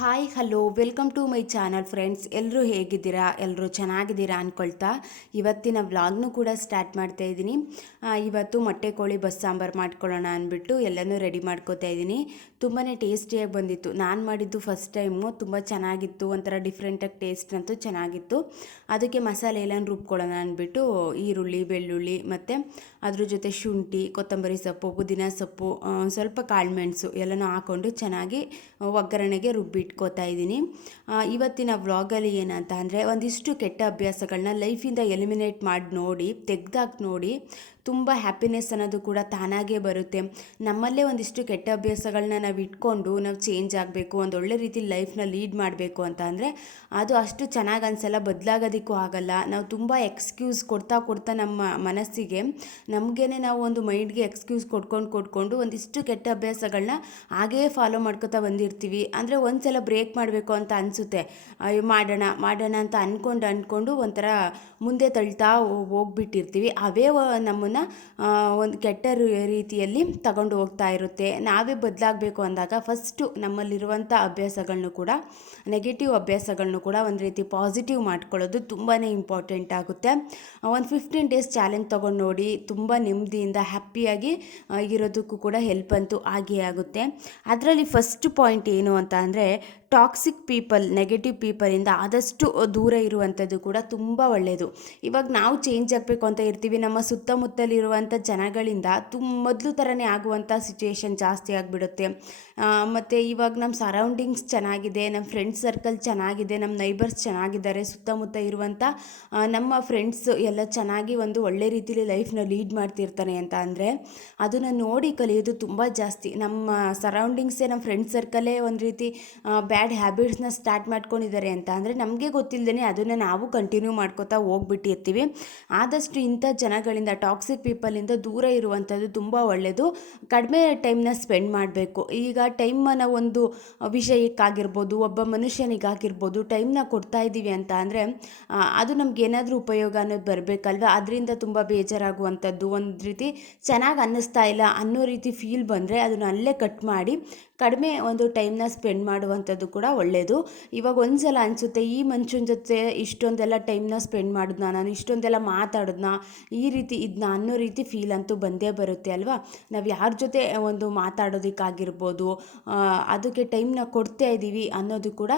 Hi hello welcome to my channel friends. ಎಲ್ಲರೂ ಹೇಗಿದ್ದೀರಾ? ಎಲ್ಲರೂ ಚೆನ್ನಾಗಿದ್ದೀರಾ ಅಂದ್ಕೊಳ್ತಾ ಇವತ್ತಿನ ವ್ಲಾಗ್ನು ಕೂಡ ಸ್ಟಾರ್ಟ್ ಮಾಡ್ತಾ ಇದ್ದೀನಿ. ಇವತ್ತು ಮೊಟ್ಟೆ ಕೋಳಿ ಬಸ್ ಸಾಂಬಾರು ಮಾಡ್ಕೊಳ್ಳೋಣ ಅಂದ್ಬಿಟ್ಟು ಎಲ್ಲನೂ ರೆಡಿ ಮಾಡ್ಕೋತಾ ಇದ್ದೀನಿ. ತುಂಬಾ ಟೇಸ್ಟಿಯಾಗಿ ಬಂದಿತ್ತು. ನಾನು ಮಾಡಿದ್ದು ಫಸ್ಟ್ ಟೈಮು, ತುಂಬ ಚೆನ್ನಾಗಿತ್ತು. ಒಂಥರ ಡಿಫ್ರೆಂಟಾಗಿ ಟೇಸ್ಟ್ ಅಂತೂ ಚೆನ್ನಾಗಿತ್ತು. ಅದಕ್ಕೆ ಮಸಾಲೆ ಎಲ್ಲ ರುಬ್ಕೊಳ್ಳೋಣ ಅಂದ್ಬಿಟ್ಟು ಈರುಳ್ಳಿ, ಬೆಳ್ಳುಳ್ಳಿ ಮತ್ತು ಅದ್ರ ಜೊತೆ ಶುಂಠಿ, ಕೊತ್ತಂಬರಿ ಸೊಪ್ಪು, ಪುದೀನ ಸೊಪ್ಪು, ಸ್ವಲ್ಪ ಕಾಳುಮೆಣಸು ಎಲ್ಲನೂ ಹಾಕ್ಕೊಂಡು ಚೆನ್ನಾಗಿ ಒಗ್ಗರಣೆಗೆ ರುಬ್ಬಿಟ್ಕೋತಾ ಇದ್ದೀನಿ. ಇವತ್ತಿನ ವ್ಲಾಗಲ್ಲಿ ಏನಂತ ಅಂದರೆ, ಒಂದಿಷ್ಟು ಕೆಟ್ಟ ಅಭ್ಯಾಸಗಳನ್ನ ಲೈಫಿಂದ ಎಲಿಮಿನೇಟ್ ಮಾಡಿ ನೋಡಿ, ತೆಗ್ದಾಕಿ ನೋಡಿ, ತುಂಬ ಹ್ಯಾಪಿನೆಸ್ ಅನ್ನೋದು ಕೂಡ ತಾನಾಗೇ ಬರುತ್ತೆ. ನಮ್ಮಲ್ಲೇ ಒಂದಿಷ್ಟು ಕೆಟ್ಟ ಅಭ್ಯಾಸಗಳನ್ನ ನಾವು ಇಟ್ಕೊಂಡು ನಾವು ಚೇಂಜ್ ಆಗಬೇಕು, ಒಂದು ಒಳ್ಳೆ ರೀತಿ ಲೈಫ್ನ ಲೀಡ್ ಮಾಡಬೇಕು ಅಂತ ಅಂದರೆ ಅದು ಅಷ್ಟು ಚೆನ್ನಾಗಿ ಅನಿಸಲ್ಲ, ಬದಲಾಗೋದಕ್ಕೂ ಆಗಲ್ಲ. ನಾವು ತುಂಬ ಎಕ್ಸ್ಕ್ಯೂಸ್ ಕೊಡ್ತಾ ಕೊಡ್ತಾ ನಮ್ಮ ಮನಸ್ಸಿಗೆ ನಮಗೇನೆ ನಾವು ಒಂದು ಮೈಂಡ್ಗೆ ಎಕ್ಸ್ಕ್ಯೂಸ್ ಕೊಟ್ಕೊಂಡು ಒಂದಿಷ್ಟು ಕೆಟ್ಟ ಅಭ್ಯಾಸಗಳನ್ನ ಹಾಗೇ ಫಾಲೋ ಮಾಡ್ಕೊತಾ ಬಂದಿರ್ತೀವಿ. ಅಂದರೆ ಒಂದು ಸಲ ಬ್ರೇಕ್ ಮಾಡಬೇಕು ಅಂತ ಅನಿಸುತ್ತೆ, ಮಾಡೋಣ ಅಂತ ಅಂದ್ಕೊಂಡು ಒಂಥರ ಮುಂದೆ ತಳ್ತಾ ಹೋಗ್ಬಿಟ್ಟಿರ್ತೀವಿ. ಅವೇ ನಮ್ಮನ್ನು ಒಂದು ಕೆಟ್ಟ ರೀತಿಯಲ್ಲಿ ತಗೊಂಡು ಹೋಗ್ತಾ ಇರುತ್ತೆ. ನಾವೇ ಬದಲಾಗಬೇಕು ಅಂದಾಗ ಫಸ್ಟು ನಮ್ಮಲ್ಲಿರುವಂಥ ಅಭ್ಯಾಸಗಳನ್ನು ಕೂಡ, ನೆಗೆಟಿವ್ ಅಭ್ಯಾಸಗಳನ್ನು ಕೂಡ ಒಂದು ರೀತಿ ಪಾಸಿಟಿವ್ ಮಾಡ್ಕೊಳ್ಳೋದು ತುಂಬಾ ಇಂಪಾರ್ಟೆಂಟ್ ಆಗುತ್ತೆ. ಒಂದು 15 ಡೇಸ್ ಚಾಲೆಂಜ್ ತೊಗೊಂಡು ನೋಡಿ, ತುಂಬ ನೆಮ್ಮದಿಯಿಂದ ಹ್ಯಾಪಿಯಾಗಿ ಇರೋದಕ್ಕೂ ಕೂಡ ಹೆಲ್ಪ್ ಅಂತೂ ಆಗೇ ಆಗುತ್ತೆ. ಅದರಲ್ಲಿ ಫಸ್ಟ್ ಪಾಯಿಂಟ್ ಏನು ಅಂತ ಅಂದರೆ, ಟಾಕ್ಸಿಕ್ ಪೀಪಲ್, ನೆಗೆಟಿವ್ ಪೀಪಲಿಂದ ಆದಷ್ಟು ದೂರ ಇರುವಂಥದ್ದು ಕೂಡ ತುಂಬ ಒಳ್ಳೆಯದು. ಇವಾಗ ನಾವು ಚೇಂಜ್ ಆಗಬೇಕು ಅಂತ ಇರ್ತೀವಿ, ನಮ್ಮ ಸುತ್ತಮುತ್ತಲಿರುವಂಥ ಜನಗಳಿಂದ ಮೊದಲು ಥರನೇ ಆಗುವಂಥ ಸಿಚುವೇಶನ್ ಜಾಸ್ತಿ ಆಗಿಬಿಡುತ್ತೆ. ಮತ್ತು ಇವಾಗ ನಮ್ಮ ಸರೌಂಡಿಂಗ್ಸ್ ಚೆನ್ನಾಗಿದೆ, ನಮ್ಮ ಫ್ರೆಂಡ್ಸ್ ಸರ್ಕಲ್ ಚೆನ್ನಾಗಿದೆ, ನಮ್ಮ ನೈಬರ್ಸ್ ಚೆನ್ನಾಗಿದ್ದಾರೆ, ಸುತ್ತಮುತ್ತ ಇರುವಂಥ ನಮ್ಮ ಫ್ರೆಂಡ್ಸ್ ಎಲ್ಲ ಚೆನ್ನಾಗಿ ಒಂದು ಒಳ್ಳೆ ರೀತಿಯಲ್ಲಿ ಲೈಫ್ನ ಲೀಡ್ ಮಾಡ್ತಿರ್ತಾನೆ ಅಂತ ಅಂದರೆ ಅದನ್ನು ನೋಡಿ ಕಲಿಯೋದು ತುಂಬ ಜಾಸ್ತಿ. ನಮ್ಮ ಸರೌಂಡಿಂಗ್ಸೇ, ನಮ್ಮ ಫ್ರೆಂಡ್ಸ್ ಸರ್ಕಲೇ ಒಂದು ರೀತಿ ಬ್ಯಾಡ್ ಹ್ಯಾಬಿಟ್ಸ್ನ ಸ್ಟಾರ್ಟ್ ಮಾಡ್ಕೊಂಡಿದ್ದಾರೆ ಅಂತ ಅಂದರೆ ನಮಗೆ ಗೊತ್ತಿಲ್ಲದೇ ಅದನ್ನು ನಾವು ಕಂಟಿನ್ಯೂ ಮಾಡ್ಕೋತಾ ಹೋಗ್ಬಿಟ್ಟಿರ್ತೀವಿ. ಆದಷ್ಟು ಇಂಥ ಜನಗಳಿಂದ, ಟಾಕ್ಸಿಕ್ ಪೀಪಲಿಂದ ದೂರ ಇರುವಂಥದ್ದು ತುಂಬ ಒಳ್ಳೆಯದು. ಕಡಿಮೆ ಟೈಮ್ನ ಸ್ಪೆಂಡ್ ಮಾಡಬೇಕು. ಈಗ ಟೈಮನ್ನು ಒಂದು ವಿಷಯಕ್ಕಾಗಿರ್ಬೋದು, ಒಬ್ಬ ಮನುಷ್ಯನಿಗಾಗಿರ್ಬೋದು ಟೈಮ್ನ ಕೊಡ್ತಾ ಇದ್ದೀವಿ ಅಂತ ಅಂದರೆ ಅದು ನಮ್ಗೆ ಏನಾದರೂ ಉಪಯೋಗ ಅನ್ನೋದು ಬರಬೇಕಲ್ವ. ಅದರಿಂದ ತುಂಬ ಬೇಜಾರಾಗುವಂಥದ್ದು, ಒಂದು ರೀತಿ ಚೆನ್ನಾಗಿ ಅನ್ನಿಸ್ತಾ ಇಲ್ಲ ಅನ್ನೋ ರೀತಿ ಫೀಲ್ ಬಂದರೆ ಅದನ್ನು ಅಲ್ಲೇ ಕಟ್ ಮಾಡಿ ಕಡಿಮೆ ಒಂದು ಟೈಮ್ನ ಸ್ಪೆಂಡ್ ಮಾಡುವಂಥದ್ದು ಕೂಡ ಒಳ್ಳೆಯದು. ಇವಾಗ ಒಂದು ಸಲ ಅನಿಸುತ್ತೆ, ಈ ಮನುಷ್ಯನ ಜೊತೆ ಇಷ್ಟೊಂದೆಲ್ಲ ಟೈಮ್ನ ಸ್ಪೆಂಡ್ ಮಾಡಿದ್ನ, ನಾನು ಇಷ್ಟೊಂದೆಲ್ಲ ಮಾತಾಡಿದ್ನ, ಈ ರೀತಿ ಇದನ್ನ ಅನ್ನೋ ರೀತಿ ಫೀಲ್ ಅಂತೂ ಬಂದೇ ಬರುತ್ತೆ ಅಲ್ವಾ. ನಾವು ಯಾರ ಜೊತೆ ಒಂದು ಮಾತಾಡೋದಕ್ಕಾಗಿರ್ಬೋದು, ಅದಕ್ಕೆ ಟೈಮ್ನ ಕೊಡ್ತಾ ಇದ್ದೀವಿ ಅನ್ನೋದು ಕೂಡ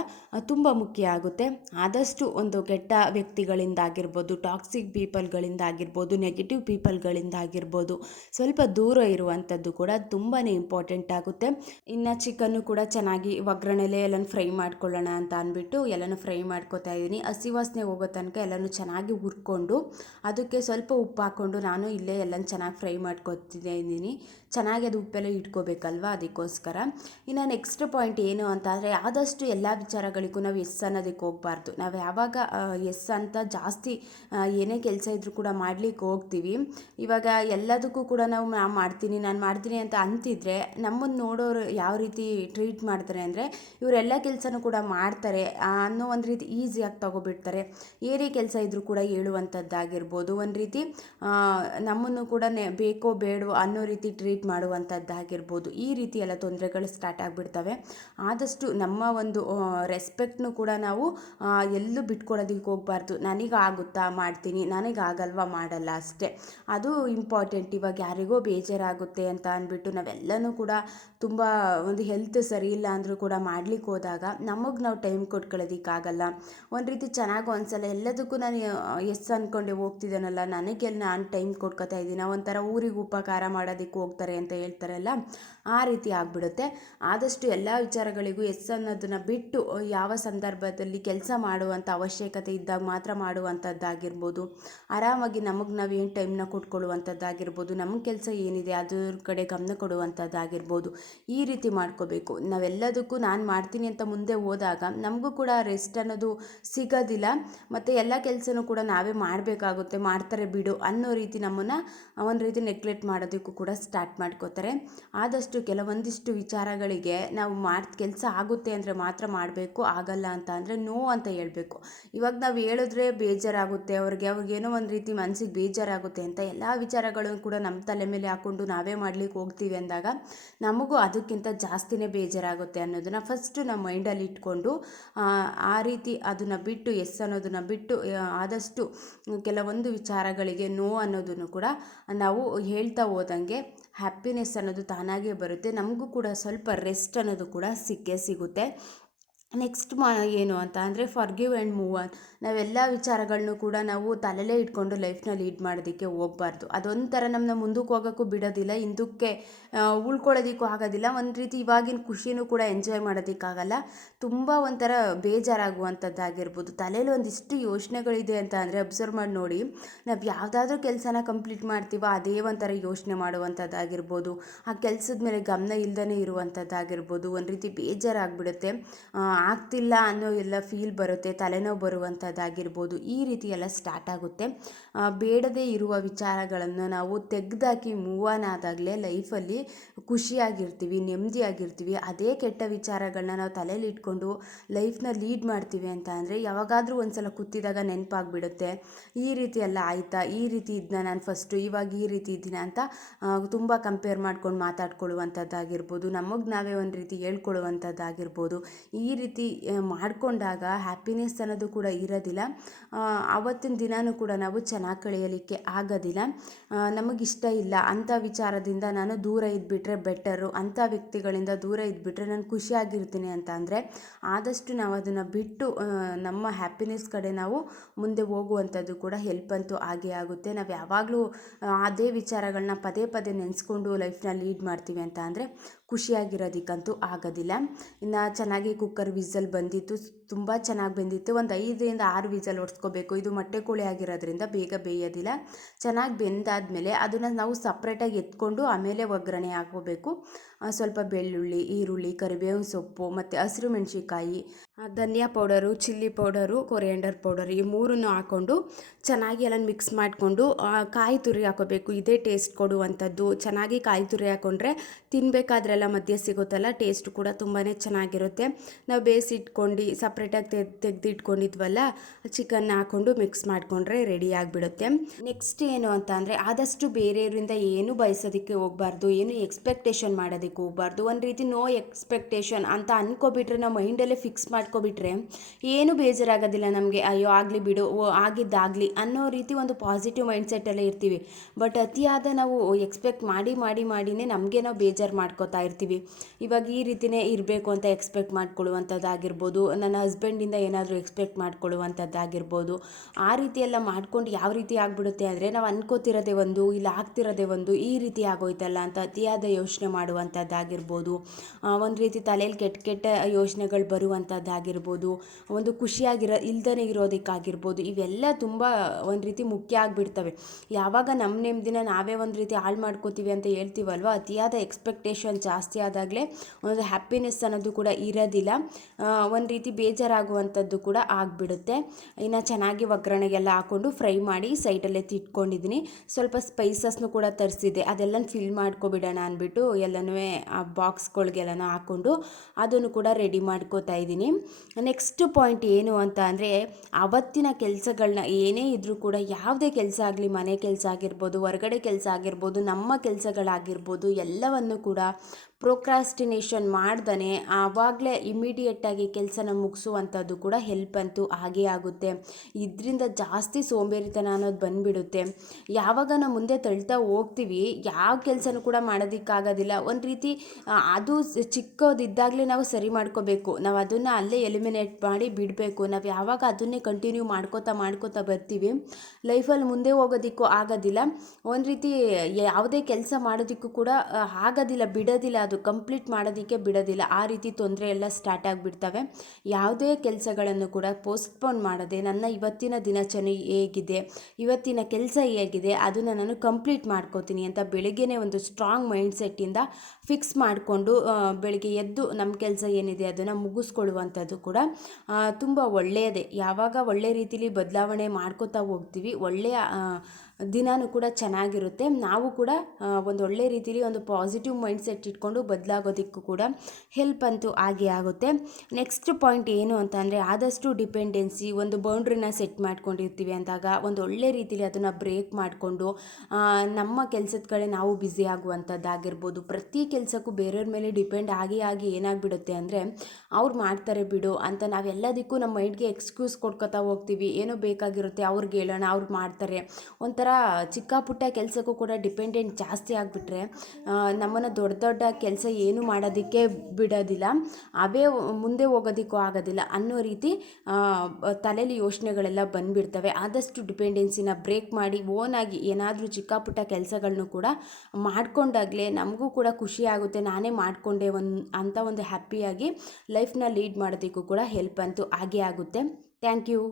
ತುಂಬ ಮುಖ್ಯ ಆಗುತ್ತೆ. ಆದಷ್ಟು ಒಂದು ಕೆಟ್ಟ ವ್ಯಕ್ತಿಗಳಿಂದಾಗಿರ್ಬೋದು, ಟಾಕ್ಸಿಕ್ ಪೀಪಲ್ಗಳಿಂದಾಗಿರ್ಬೋದು, ನೆಗೆಟಿವ್ ಪೀಪಲ್ಗಳಿಂದಾಗಿರ್ಬೋದು ಸ್ವಲ್ಪ ದೂರ ಇರುವಂಥದ್ದು ಕೂಡ ತುಂಬಾ ಇಂಪಾರ್ಟೆಂಟ್ ಆಗುತ್ತೆ. ಇನ್ನು ಚಿಕನ್ನು ಕೂಡ ಚೆನ್ನಾಗಿ ಒಗ್ಗರಣೆಲೆ ಎಲ್ಲನೂ ಫ್ರೈ ಮಾಡ್ಕೊಳ್ಳೋಣ ಅಂತ ಅಂದ್ಬಿಟ್ಟು ಎಲ್ಲನೂ ಫ್ರೈ ಮಾಡ್ಕೊತಾ ಇದ್ದೀನಿ. ಹಸಿ ವಾಸನೆ ಹೋಗೋ ತನಕ ಎಲ್ಲನೂ ಚೆನ್ನಾಗಿ ಹುರ್ಕೊಂಡು ಅದಕ್ಕೆ ಸ್ವಲ್ಪ ಉಪ್ಪು ಹಾಕ್ಕೊಂಡು ನಾನು ಇಲ್ಲೇ ಎಲ್ಲನೂ ಚೆನ್ನಾಗಿ ಫ್ರೈ ಮಾಡ್ಕೊತಿದ್ದೇ ಇದ್ದೀನಿ. ಚೆನ್ನಾಗಿ ಅದು ಉಪ್ಪೆಲ್ಲ ಇಟ್ಕೋಬೇಕಲ್ವ, ಅದಕ್ಕೋಸ್ಕರ. ಇನ್ನು ನೆಕ್ಸ್ಟ್ ಪಾಯಿಂಟ್ ಏನು ಅಂತ ಅಂದರೆ, ಆದಷ್ಟು ಎಲ್ಲ ವಿಚಾರಗಳಿಗೂ ನಾವು ಎಸ್ ಅನ್ನೋದಕ್ಕೆ ಹೋಗಬಾರ್ದು. ನಾವು ಯಾವಾಗ ಎಸ್ ಅಂತ ಜಾಸ್ತಿ ಏನೇ ಕೆಲಸ ಇದ್ದರೂ ಕೂಡ ಮಾಡಲಿಕ್ಕೆ ಹೋಗ್ತೀವಿ, ಇವಾಗ ಎಲ್ಲದಕ್ಕೂ ಕೂಡ ನಾನು ಮಾಡ್ತೀನಿ ಅಂತ ಅಂತಿದ್ರೆ ನಮ್ಮನ್ನು ನೋಡೋರು ಯಾವ ರೀತಿ ಟ್ರೀಟ್ ಮಾಡ್ತಾರೆ ಅಂದರೆ, ಇವರೆಲ್ಲ ಕೆಲಸನೂ ಕೂಡ ಮಾಡ್ತಾರೆ ಅನ್ನೋ ಒಂದು ರೀತಿ ಈಸಿಯಾಗಿ ತಗೊಬಿಡ್ತಾರೆ. ಏನೇ ಕೆಲಸ ಇದ್ದರೂ ಕೂಡ ಹೇಳುವಂಥದ್ದಾಗಿರ್ಬೋದು, ಒಂದು ರೀತಿ ನಮ್ಮನ್ನು ಕೂಡ ಬೇಕೋ ಬೇಡವೋ ಅನ್ನೋ ರೀತಿ ಟ್ರೀಟ್ ಮಾಡುವಂಥದ್ದಾಗಿರ್ಬೋದು, ಈ ರೀತಿ ಎಲ್ಲ ತೊಂದರೆಗಳು ಸ್ಟಾರ್ಟ್ ಆಗಿಬಿಡ್ತವೆ. ಆದಷ್ಟು ನಮ್ಮ ಒಂದು ರೆಸ್ಪೆಕ್ಟ್ನು ಕೂಡ ನಾವು ಎಲ್ಲೂ ಬಿಟ್ಕೊಡೋದಕ್ಕೆ ಹೋಗಬಾರ್ದು. ನನಗಾಗುತ್ತಾ ಮಾಡ್ತೀನಿ, ನನಗಾಗಲ್ವಾ ಮಾಡಲ್ಲ, ಅಷ್ಟೇ. ಅದು ಇಂಪಾರ್ಟೆಂಟ್. ಇವಾಗ ಯಾರಿಗೋ ಬೇಜಾರಾಗುತ್ತೆ ಅಂತ ಅಂದ್ಬಿಟ್ಟು ನಾವೆಲ್ಲನೂ ಕೂಡ ತುಂಬ ಒಂದು ಹೆಲ್ತ್ ಸರಿ ಇಲ್ಲ ಅಂದರೂ ಕೂಡ ಮಾಡ್ಲಿಕ್ಕೆ ಹೋದಾಗ ನಮಗೆ ನಾವು ಟೈಮ್ ಕೊಟ್ಕೊಳ್ಳೋದಕ್ಕಾಗಲ್ಲ. ಒಂದು ರೀತಿ ಚೆನ್ನಾಗಿ ಒಂದ್ಸಲ ಎಲ್ಲದಕ್ಕೂ ನಾನು ಎಸ್ ಅಂದ್ಕೊಂಡೆ ಹೋಗ್ತಿದ್ದಾನಲ್ಲ, ನನಗೆಲ್ಲ ನಾನು ಟೈಮ್ ಕೊಟ್ಕೋತಾ ಇದ್ದೀನಿ, ಒಂಥರ ಊರಿಗೆ ಉಪಕಾರ ಮಾಡೋದಕ್ಕೆ ಹೋಗ್ತಾರೆ ಅಂತ ಹೇಳ್ತಾರಲ್ಲ, ಆ ರೀತಿ ಆಗಿಬಿಡುತ್ತೆ. ಆದಷ್ಟು ಎಲ್ಲ ವಿಚಾರಗಳಿಗೂ ಎಸ್ ಅನ್ನೋದನ್ನು ಬಿಟ್ಟು ಯಾವ ಸಂದರ್ಭದಲ್ಲಿ ಕೆಲಸ ಮಾಡುವಂಥ ಅವಶ್ಯಕತೆ ಇದ್ದಾಗ ಮಾತ್ರ ಮಾಡುವಂಥದ್ದಾಗಿರ್ಬೋದು, ಆರಾಮಾಗಿ ನಮಗೆ ನಾವು ಏನು ಟೈಮ್ನ ಕೊಟ್ಕೊಳ್ಳುವಂಥದ್ದಾಗಿರ್ಬೋದು, ನಮ್ಮ ಕೆಲಸ ಏನಿದೆ ಅದ್ರ ಕಡೆ ಗಮನ ಕೊಡುವಂಥದ್ದಾಗಿರ್ಬೋದು, ಈ ರೀತಿ ಮಾಡ್ಕೋಬೇಕು. ನಾವೆಲ್ಲದಕ್ಕೂ ನಾನು ಮಾಡ್ತೀನಿ ಅಂತ ಮುಂದೆ ಹೋದಾಗ ನಮಗೂ ಕೂಡ ರೆಸ್ಟ್ ಅನ್ನೋದು ಸಿಗೋದಿಲ್ಲ, ಮತ್ತು ಎಲ್ಲ ಕೆಲಸನೂ ಕೂಡ ನಾವೇ ಮಾಡಬೇಕಾಗುತ್ತೆ. ಮಾಡ್ತಾರೆ ಬಿಡು ಅನ್ನೋ ರೀತಿ ನಮ್ಮನ್ನು ಒಂದು ರೀತಿ ನೆಗ್ಲೆಕ್ಟ್ ಮಾಡೋದಕ್ಕೂ ಕೂಡ ಸ್ಟಾರ್ಟ್ ಮಾಡ್ಕೋತಾರೆ. ಆದಷ್ಟು ಕೆಲವೊಂದಿಷ್ಟು ವಿಚಾರಗಳಿಗೆ ನಾವು ಕೆಲಸ ಆಗುತ್ತೆ ಅಂದರೆ ಮಾತ್ರ ಮಾಡಬೇಕು, ಆಗಲ್ಲ ಅಂತ ಅಂದರೆ ನೋ ಅಂತ ಹೇಳಬೇಕು. ಇವಾಗ ನಾವು ಹೇಳಿದ್ರೆ ಬೇಜಾರಾಗುತ್ತೆ ಅವ್ರಿಗೇನೋ ಒಂದು ರೀತಿ ಮನಸ್ಸಿಗೆ ಬೇಜಾರಾಗುತ್ತೆ ಅಂತ ಎಲ್ಲ ವಿಚಾರಗಳನ್ನು ಕೂಡ ನಮ್ಮ ತಲೆ ಮೇಲೆ ಹಾಕ್ಕೊಂಡು ನಾವೇ ಮಾಡ್ಲಿಕ್ಕೆ ಹೋಗ್ತೀವಿ ಅಂದಾಗ ನಮಗೂ ಅದಕ್ಕಿಂತ ಜಾಸ್ತಿನೇ ಬೇಜಾರಾಗುತ್ತೆ ಅನ್ನೋದನ್ನು ಫಸ್ಟು ನಮ್ಮ ಮೈಂಡಲ್ಲಿ ಇಟ್ಕೊಂಡು ಆ ರೀತಿ ಅದನ್ನು ಬಿಟ್ಟು ಎಸ್ ಅನ್ನೋದನ್ನು ಬಿಟ್ಟು ಆದಷ್ಟು ಕೆಲವೊಂದು ವಿಚಾರಗಳಿಗೆ ನೋ ಅನ್ನೋದನ್ನು ಕೂಡ ನಾವು ಹೇಳ್ತಾ ಹೋದಂಗೆ ಹ್ಯಾಪಿನೆಸ್ ಅನ್ನೋದು ತಾನಾಗೇ ಬರುತ್ತೆ. ನಮಗೂ ಕೂಡ ಸ್ವಲ್ಪ ರೆಸ್ಟ್ ಅನ್ನೋದು ಕೂಡ ಸಿಕ್ಕೇ ಸಿಗುತ್ತೆ. ನೆಕ್ಸ್ಟ್ ಏನು ಅಂತ ಅಂದರೆ ಫರ್ಗಿವ್ ಆ್ಯಂಡ್ ಮೂವ್ ಆನ್. ನಾವೆಲ್ಲ ವಿಚಾರಗಳನ್ನೂ ಕೂಡ ನಾವು ತಲೆಯಲ್ಲೇ ಇಟ್ಕೊಂಡು ಲೈಫ್ನ ಲೀಡ್ ಮಾಡೋದಕ್ಕೆ ಹೋಗಬಾರ್ದು. ಅದೊಂಥರ ನಮ್ಮನ್ನ ಮುಂದಕ್ಕೆ ಹೋಗೋಕ್ಕೂ ಬಿಡೋದಿಲ್ಲ, ಹಿಂದಕ್ಕೆ ಉಳ್ಕೊಳ್ಳೋದಕ್ಕೂ ಆಗೋದಿಲ್ಲ. ಒಂದು ರೀತಿ ಇವಾಗಿನ ಖುಷಿನೂ ಕೂಡ ಎಂಜಾಯ್ ಮಾಡೋದಕ್ಕಾಗಲ್ಲ. ತುಂಬ ಒಂಥರ ಬೇಜಾರಾಗುವಂಥದ್ದಾಗಿರ್ಬೋದು. ತಲೆಯಲ್ಲಿ ಒಂದಿಷ್ಟು ಯೋಚನೆಗಳಿದೆ ಅಂತ ಅಂದರೆ ಅಬ್ಸರ್ವ್ ಮಾಡಿ ನೋಡಿ. ನಾವು ಯಾವುದಾದ್ರೂ ಕೆಲಸನ ಕಂಪ್ಲೀಟ್ ಮಾಡ್ತೀವೋ ಅದೇ ಒಂಥರ ಯೋಚನೆ ಮಾಡುವಂಥದ್ದಾಗಿರ್ಬೋದು, ಆ ಕೆಲಸದ ಮೇಲೆ ಗಮನ ಇಲ್ಲದೇ ಇರುವಂಥದ್ದಾಗಿರ್ಬೋದು. ಒಂದು ರೀತಿ ಬೇಜಾರಾಗಿಬಿಡುತ್ತೆ, ಆಗ್ತಿಲ್ಲ ಅನ್ನೋ ಎಲ್ಲ ಫೀಲ್ ಬರುತ್ತೆ, ತಲೆನೋವು ಬರುವಂಥದ್ದಾಗಿರ್ಬೋದು. ಈ ರೀತಿ ಎಲ್ಲ ಸ್ಟಾರ್ಟ್ ಆಗುತ್ತೆ. ಬೇಡದೇ ಇರುವ ವಿಚಾರಗಳನ್ನು ನಾವು ತೆಗೆದಾಕಿ ಮೂವ್ ಆನ್ ಆದಾಗಲೇ ಲೈಫಲ್ಲಿ ಖುಷಿಯಾಗಿರ್ತೀವಿ, ನೆಮ್ಮದಿಯಾಗಿರ್ತೀವಿ. ಅದೇ ಕೆಟ್ಟ ವಿಚಾರಗಳನ್ನ ನಾವು ತಲೆಯಲ್ಲಿ ಇಟ್ಕೊಂಡು ಲೈಫ್ನ ಲೀಡ್ ಮಾಡ್ತೀವಿ ಅಂತ ಅಂದರೆ ಯಾವಾಗಾದರೂ ಒಂದು ಸಲ ಕೂತಿದಾಗ ನೆನಪಾಗ್ಬಿಡುತ್ತೆ, ಈ ರೀತಿ ಎಲ್ಲ ಆಯಿತಾ, ಈ ರೀತಿ ಇದನ್ನ ನಾನು ಫಸ್ಟು, ಇವಾಗ ಈ ರೀತಿ ಇದ್ದೀನಿ ಅಂತ ತುಂಬ ಕಂಪೇರ್ ಮಾಡ್ಕೊಂಡು ಮಾತಾಡ್ಕೊಳ್ಳುವಂಥದ್ದಾಗಿರ್ಬೋದು, ನಮಗೆ ನಾವೇ ಒಂದು ರೀತಿ ಹೇಳ್ಕೊಳ್ಳುವಂಥದ್ದಾಗಿರ್ಬೋದು. ಈ ರೀತಿ ಮಾಡಿಕೊಂಡಾಗ ಹ್ಯಾಪಿನೆಸ್ ಅನ್ನೋದು ಕೂಡ ಇರೋದಿಲ್ಲ. ಆವತ್ತಿನ ದಿನವೂ ಕೂಡ ನಾವು ಚೆನ್ನಾಗಿ ಕಳೆಯಲಿಕ್ಕೆ ಆಗೋದಿಲ್ಲ. ನಮಗಿಷ್ಟ ಇಲ್ಲ ಅಂಥ ವಿಚಾರದಿಂದ ನಾನು ದೂರ ಇದ್ಬಿಟ್ರೆ ಬೆಟರು, ಅಂಥ ವ್ಯಕ್ತಿಗಳಿಂದ ದೂರ ಇದ್ಬಿಟ್ರೆ ನಾನು ಖುಷಿಯಾಗಿರ್ತೀನಿ ಅಂತ ಅಂದರೆ ಆದಷ್ಟು ನಾವು ಅದನ್ನು ಬಿಟ್ಟು ನಮ್ಮ ಹ್ಯಾಪಿನೆಸ್ ಕಡೆ ನಾವು ಮುಂದೆ ಹೋಗುವಂಥದ್ದು ಕೂಡ ಹೆಲ್ಪ್ ಅಂತೂ ಆಗೇ ಆಗುತ್ತೆ. ನಾವು ಯಾವಾಗಲೂ ಅದೇ ವಿಚಾರಗಳನ್ನ ಪದೇ ಪದೇ ನೆನೆಸ್ಕೊಂಡು ಲೈಫ್ನ ಲೀಡ್ ಮಾಡ್ತೀವಿ ಅಂತ ಅಂದರೆ ಖುಷಿಯಾಗಿರೋದಕ್ಕಂತೂ ಆಗೋದಿಲ್ಲ. ಇನ್ನು ಚೆನ್ನಾಗಿ ಕುಕ್ಕರ್ ವಿಸಲ್ ಬಂದಿತ್ತು, ತುಂಬ ಚೆನ್ನಾಗಿ ಬೆಂದಿತ್ತು. ಒಂದು 5ರಿಂದ 6 ವಿಸಲ್ ಹೊಡ್ಸ್ಕೋಬೇಕು. ಇದು ಮೊಟ್ಟೆ ಕೋಳಿ ಆಗಿರೋದ್ರಿಂದ ಬೇಗ ಬೇಯೋದಿಲ್ಲ. ಚೆನ್ನಾಗಿ ಬೆಂದಾದಮೇಲೆ ಅದನ್ನು ನಾವು ಸಪ್ರೇಟಾಗಿ ಎತ್ಕೊಂಡು ಆಮೇಲೆ ಒಗ್ಗರಣೆ ಹಾಕ್ಕೋಬೇಕು. ಸ್ವಲ್ಪ ಬೆಳ್ಳುಳ್ಳಿ, ಈರುಳ್ಳಿ, ಕರಿಬೇವಿನ ಸೊಪ್ಪು ಮತ್ತು ಹಸಿರು ಮೆಣಸಿನ್ಕಾಯಿ, ಧನಿಯಾ powder, chilli powder, coriander powder, ಈ ಮೂರನ್ನು ಹಾಕ್ಕೊಂಡು ಚೆನ್ನಾಗಿ ಎಲ್ಲ ಮಿಕ್ಸ್ ಮಾಡಿಕೊಂಡು ಕಾಯಿ ತುರಿ ಹಾಕೋಬೇಕು. ಇದೇ ಟೇಸ್ಟ್ ಕೊಡುವಂಥದ್ದು. ಚೆನ್ನಾಗಿ ಕಾಯಿ ತುರಿ ಹಾಕ್ಕೊಂಡ್ರೆ ತಿನ್ನಬೇಕಾದ್ರೆಲ್ಲ ಮಧ್ಯೆ ಸಿಗುತ್ತಲ್ಲ, ಟೇಸ್ಟ್ ಕೂಡ ತುಂಬಾ ಚೆನ್ನಾಗಿರುತ್ತೆ. ನಾವು ಬೇಯಿಸಿಟ್ಕೊಂಡು ಸಪ್ರೇಟಾಗಿ ತೆಗೆದಿಟ್ಕೊಂಡಿದ್ವಲ್ಲ ಚಿಕನ್ನ ಹಾಕ್ಕೊಂಡು ಮಿಕ್ಸ್ ಮಾಡಿಕೊಂಡ್ರೆ ರೆಡಿ ಆಗಿಬಿಡುತ್ತೆ. ನೆಕ್ಸ್ಟ್ ಏನು ಅಂತ ಅಂದರೆ ಆದಷ್ಟು ಬೇರೆಯವರಿಂದ ಏನು ಬಯಸೋದಕ್ಕೆ ಹೋಗಬಾರ್ದು, ಏನು ಎಕ್ಸ್ಪೆಕ್ಟೇಷನ್ ಮಾಡೋದಕ್ಕೆ ಹೋಗಬಾರ್ದು. ಒಂದು ರೀತಿ ನೋ ಎಕ್ಸ್ಪೆಕ್ಟೇಷನ್ ಅಂತ ಅಂದ್ಕೊಬಿಟ್ರೆ ನಾವು ಮೈಂಡಲ್ಲೇ ಫಿಕ್ಸ್ ಮಾಡ್ಕೊಬಿಟ್ರೆ ಏನು ಬೇಜಾರಾಗೋದಿಲ್ಲ ನಮಗೆ. ಅಯ್ಯೋ ಆಗಲಿ ಬಿಡು, ಆಗಿದ್ದಾಗಲಿ ಅನ್ನೋ ರೀತಿ ಒಂದು ಪಾಸಿಟಿವ್ ಮೈಂಡ್ಸೆಟ್ಟಲ್ಲೇ ಇರ್ತೀವಿ. ಬಟ್ ಅತಿಯಾದ ನಾವು ಎಕ್ಸ್ಪೆಕ್ಟ್ ಮಾಡಿನೇ ನಮಗೆ ನಾವು ಬೇಜಾರು ಮಾಡ್ಕೋತಾ ಇರ್ತೀವಿ. ಇವಾಗ ಈ ರೀತಿಯೇ ಇರಬೇಕು ಅಂತ ಎಕ್ಸ್ಪೆಕ್ಟ್ ಮಾಡ್ಕೊಳ್ಳುವಂಥದ್ದಾಗಿರ್ಬೋದು, ನನ್ನ ಹಸ್ಬೆಂಡಿಂದ ಏನಾದರೂ ಎಕ್ಸ್ಪೆಕ್ಟ್ ಮಾಡ್ಕೊಳ್ಳುವಂಥದ್ದಾಗಿರ್ಬೋದು. ಆ ರೀತಿ ಎಲ್ಲ ಮಾಡ್ಕೊಂಡು ಯಾವ ರೀತಿ ಆಗಿಬಿಡುತ್ತೆ ಅಂದರೆ ನಾವು ಅನ್ಕೋತಿರೋದೇ ಒಂದು, ಇಲ್ಲ ಆಗ್ತಿರೋದೇ ಒಂದು, ಈ ರೀತಿ ಆಗೋಯ್ತಲ್ಲ ಅಂತ ಅತಿಯಾದ ಯೋಚನೆ ಮಾಡುವಂಥದ್ದಾಗಿರ್ಬೋದು. ಒಂದು ರೀತಿ ತಲೆಯಲ್ಲಿ ಕೆಟ್ಟ ಯೋಚನೆಗಳು ಬರುವಂಥದ್ದಾಗಿರ್ಬೋದು, ಒಂದು ಇಲ್ದೇ ಇರೋದಕ್ಕಾಗಿರ್ಬೋದು. ಇವೆಲ್ಲ ತುಂಬ ಒಂದು ರೀತಿ ಮುಖ್ಯ ಆಗಿಬಿಡ್ತವೆ. ಯಾವಾಗ ನಮ್ಮ ನೆಮ್ಮದಿನ ನಾವೇ ಒಂದು ರೀತಿ ಹಾಳು ಮಾಡ್ಕೋತೀವಿ ಅಂತ ಹೇಳ್ತೀವಲ್ವ, ಅತಿಯಾದ ಎಕ್ಸ್ಪೆಕ್ಟೇಷನ್ ಜಾಸ್ತಿ ಆದಾಗಲೇ ಒಂದು ಹ್ಯಾಪಿನೆಸ್ ಅನ್ನೋದು ಕೂಡ ಇರೋದಿಲ್ಲ. ಒಂದು ರೀತಿ ಬೇಜಾರಾಗುವಂಥದ್ದು ಕೂಡ ಆಗಿಬಿಡುತ್ತೆ. ಇನ್ನು ಚೆನ್ನಾಗಿ ಒಗ್ಗರಣೆಗೆಲ್ಲ ಹಾಕ್ಕೊಂಡು ಫ್ರೈ ಮಾಡಿ ಸೈಡಲ್ಲೇ ತಿಟ್ಕೊಂಡಿದ್ದೀನಿ. ಸ್ವಲ್ಪ ಸ್ಪೈಸಸ್ನು ಕೂಡ ತರಿಸಿದ್ದೆ, ಅದೆಲ್ಲ ಫಿಲ್ ಮಾಡ್ಕೊಬಿಡೋಣ ಅಂದ್ಬಿಟ್ಟು ಎಲ್ಲನೂ ಆ ಬಾಕ್ಸ್ಗಳಿಗೆಲ್ಲನೂ ಹಾಕ್ಕೊಂಡು ಅದನ್ನು ಕೂಡ ರೆಡಿ ಮಾಡ್ಕೋತಾ ಇದ್ದೀನಿ. ನೆಕ್ಸ್ಟ್ ಪಾಯಿಂಟ್ ಏನು ಅಂತ ಅಂದರೆ ಆವತ್ತಿನ ಕೆಲಸಗಳನ್ನ ಏನೇ ಇದ್ದರೂ ಕೂಡ ಯಾವುದೇ ಕೆಲಸ ಆಗಲಿ, ಮನೆ ಕೆಲಸ ಆಗಿರ್ಬೋದು, ಹೊರಗಡೆ ಕೆಲಸ ಆಗಿರ್ಬೋದು, ನಮ್ಮ ಕೆಲಸಗಳಾಗಿರ್ಬೋದು, ಎಲ್ಲವನ್ನು ಕೂಡ ಪ್ರೊಕ್ರಾಸ್ಟಿನೇಷನ್ ಮಾಡ್ದೇ ಆವಾಗಲೇ ಇಮಿಡಿಯೇಟಾಗಿ ಕೆಲಸನ ಮುಗಿಸುವಂಥದ್ದು ಕೂಡ ಹೆಲ್ಪ್ ಅಂತೂ ಆಗೇ ಆಗುತ್ತೆ. ಇದರಿಂದ ಜಾಸ್ತಿ ಸೋಂಬೇರಿತನ ಅನ್ನೋದು ಬಂದುಬಿಡುತ್ತೆ. ಯಾವಾಗ ನಾವು ಮುಂದೆ ತಳ್ತಾ ಹೋಗ್ತೀವಿ ಯಾವ ಕೆಲಸನೂ ಕೂಡ ಮಾಡೋದಕ್ಕಾಗೋದಿಲ್ಲ. ಒಂದು ರೀತಿ ಅದು ಚಿಕ್ಕದಿದ್ದಾಗಲೇ ನಾವು ಸರಿ ಮಾಡ್ಕೋಬೇಕು, ನಾವು ಅದನ್ನು ಅಲ್ಲೇ ಎಲಿಮಿನೇಟ್ ಮಾಡಿ ಬಿಡಬೇಕು. ನಾವು ಯಾವಾಗ ಅದನ್ನೇ ಕಂಟಿನ್ಯೂ ಮಾಡ್ಕೋತಾ ಬರ್ತೀವಿ ಲೈಫಲ್ಲಿ ಮುಂದೆ ಹೋಗೋದಕ್ಕೂ ಆಗೋದಿಲ್ಲ. ಒಂದು ರೀತಿ ಯಾವುದೇ ಕೆಲಸ ಮಾಡೋದಕ್ಕೂ ಕೂಡ ಆಗೋದಿಲ್ಲ, ಬಿಡೋದಿಲ್ಲ, ಅದು ಕಂಪ್ಲೀಟ್ ಮಾಡೋದಕ್ಕೆ ಬಿಡೋದಿಲ್ಲ. ಆ ರೀತಿ ತೊಂದರೆ ಎಲ್ಲ ಸ್ಟಾರ್ಟ್ ಆಗಿಬಿಡ್ತವೆ. ಯಾವುದೇ ಕೆಲಸಗಳನ್ನು ಕೂಡ ಪೋಸ್ಟ್ಪೋನ್ ಮಾಡದೆ ನನ್ನ ಇವತ್ತಿನ ದಿನಚರಿ ಹೇಗಿದೆ, ಇವತ್ತಿನ ಕೆಲಸ ಹೇಗಿದೆ, ಅದನ್ನು ನಾನು ಕಂಪ್ಲೀಟ್ ಮಾಡ್ಕೋತೀನಿ ಅಂತ ಬೆಳಗ್ಗೆನೇ ಒಂದು ಸ್ಟ್ರಾಂಗ್ ಮೈಂಡ್ಸೆಟ್ಟಿಂದ ಫಿಕ್ಸ್ ಮಾಡಿಕೊಂಡು ಬೆಳಿಗ್ಗೆ ಎದ್ದು ನಮ್ಮ ಕೆಲಸ ಏನಿದೆ ಅದನ್ನು ಮುಗಿಸ್ಕೊಳ್ಳುವಂಥದ್ದು ಕೂಡ ತುಂಬ ಒಳ್ಳೆಯದೇ. ಯಾವಾಗ ಒಳ್ಳೆ ರೀತಿಲಿ ಬದಲಾವಣೆ ಮಾಡ್ಕೋತಾ ಹೋಗ್ತೀವಿ, ಒಳ್ಳೆಯ ದಿನಾನೂ ಕೂಡ ಚೆನ್ನಾಗಿರುತ್ತೆ. ನಾವು ಕೂಡ ಒಂದು ಒಳ್ಳೆ ರೀತಿಲಿ ಒಂದು ಪಾಸಿಟಿವ್ ಮೈಂಡ್ ಸೆಟ್ ಇಟ್ಕೊಂಡು ಬದಲಾಗೋದಕ್ಕೂ ಕೂಡ ಹೆಲ್ಪ್ ಅಂತೂ ಆಗೇ ಆಗುತ್ತೆ. ನೆಕ್ಸ್ಟ್ ಪಾಯಿಂಟ್ ಏನು ಅಂತ ಅಂದರೆ, ಆದಷ್ಟು ಡಿಪೆಂಡೆನ್ಸಿ, ಒಂದು ಬೌಂಡ್ರಿನ ಸೆಟ್ ಮಾಡ್ಕೊಂಡಿರ್ತೀವಿ ಅಂದಾಗ ಒಂದು ಒಳ್ಳೆ ರೀತಿಲಿ ಅದನ್ನು ಬ್ರೇಕ್ ಮಾಡಿಕೊಂಡು ನಮ್ಮ ಕೆಲಸದ ಕಡೆ ನಾವು ಬ್ಯುಸಿ ಆಗುವಂಥದ್ದಾಗಿರ್ಬೋದು. ಪ್ರತಿ ಕೆಲಸಕ್ಕೂ ಬೇರೆಯವ್ರ ಮೇಲೆ ಡಿಪೆಂಡ್ ಆಗಿ ಏನಾಗ್ಬಿಡುತ್ತೆ ಅಂದರೆ, ಅವ್ರು ಮಾಡ್ತಾರೆ ಬಿಡು ಅಂತ ನಾವೆಲ್ಲದಕ್ಕೂ ನಮ್ಮ ಮೈಂಡ್ಗೆ ಎಕ್ಸ್ಕ್ಯೂಸ್ ಕೊಡ್ಕೊತಾ ಹೋಗ್ತೀವಿ. ಏನೋ ಬೇಕಾಗಿರುತ್ತೆ ಅವ್ರಿಗೆ ಹೇಳೋಣ, ಅವ್ರು ಮಾಡ್ತಾರೆ. ಒಂಥರ ಚಿಕ್ಕ ಪುಟ್ಟ ಕೆಲಸಕ್ಕೂ ಕೂಡ ಡಿಪೆಂಡೆಂಟ್ ಜಾಸ್ತಿ ಆಗಿಬಿಟ್ರೆ ನಮ್ಮನ್ನು ದೊಡ್ಡ ದೊಡ್ಡ ಕೆಲಸ ಏನು ಮಾಡೋದಕ್ಕೆ ಬಿಡೋದಿಲ್ಲ, ಅವೇ ಮುಂದೆ ಹೋಗೋದಕ್ಕೂ ಆಗೋದಿಲ್ಲ ಅನ್ನೋ ರೀತಿ ತಲೆಯಲ್ಲಿ ಯೋಚನೆಗಳೆಲ್ಲ ಬಂದುಬಿಡ್ತವೆ. ಆದಷ್ಟು ಡಿಪೆಂಡೆನ್ಸಿನ ಬ್ರೇಕ್ ಮಾಡಿ ಓನಾಗಿ ಏನಾದರೂ ಚಿಕ್ಕ ಪುಟ್ಟ ಕೆಲಸಗಳನ್ನು ಕೂಡ ಮಾಡಿಕೊಂಡಾಗಲೇ ನಮಗೂ ಕೂಡ ಖುಷಿ ಆಗುತ್ತೆ. ನಾನೇ ಮಾಡಿಕೊಂಡೆ ಅಂತ ಒಂದು ಹ್ಯಾಪಿಯಾಗಿ ಲೈಫ್ನ ಲೀಡ್ ಮಾಡೋದಕ್ಕೂ ಕೂಡ ಹೆಲ್ಪ್ ಅಂತೂ ಆಗೇ ಆಗುತ್ತೆ. Thank you.